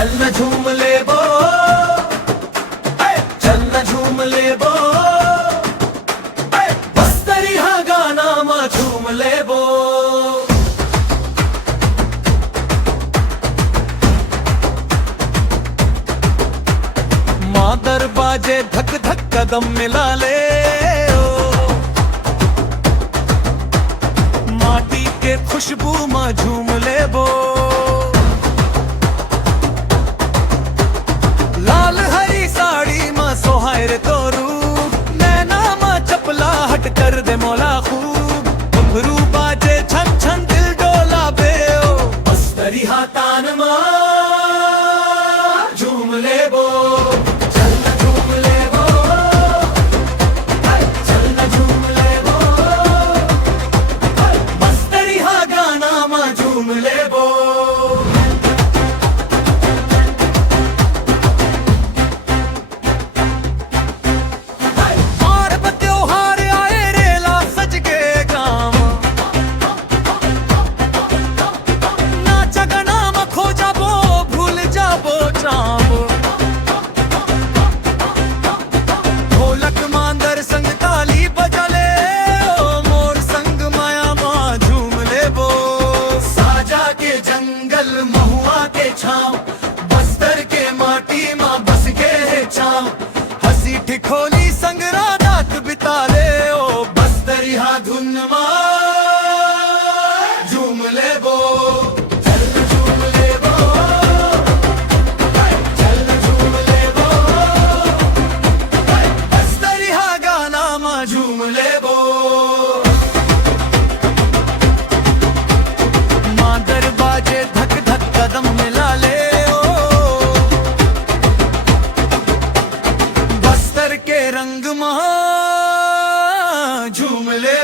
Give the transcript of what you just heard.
चल न झूम ले बो, चल न झूम ले बो, बस्तरी हा गाना मा झूम ले बो। मादर बाजे धक धक कदम मिला ले, माटी के खुशबू मा झूम ले बो। लाल हरी साड़ी मा सोहायर तो रूप, नैना मा चपला हट कर दे मौला खूब। घुंघरू बाजे छन छन दिल डोला बे ओ, बस्तरी हा तान मा झूम ले बो। चल न झूम ले बो, चल न झूम ले बो, बस्तरी हा गाना मा झूम ले बो। बस्तर के माटी माँ बस के है छाव, हंसी ठिठोली संग रात बिता ले ओ, बस्तरी हा धुन माँ झूम ले बो। चल न झूम ले बो, चल न झूम ले बो, बस्तरी हा गाना माँ झूम ले बो। मादर बाजे धक धक कदम मिला ले, के रंग महा झूम ले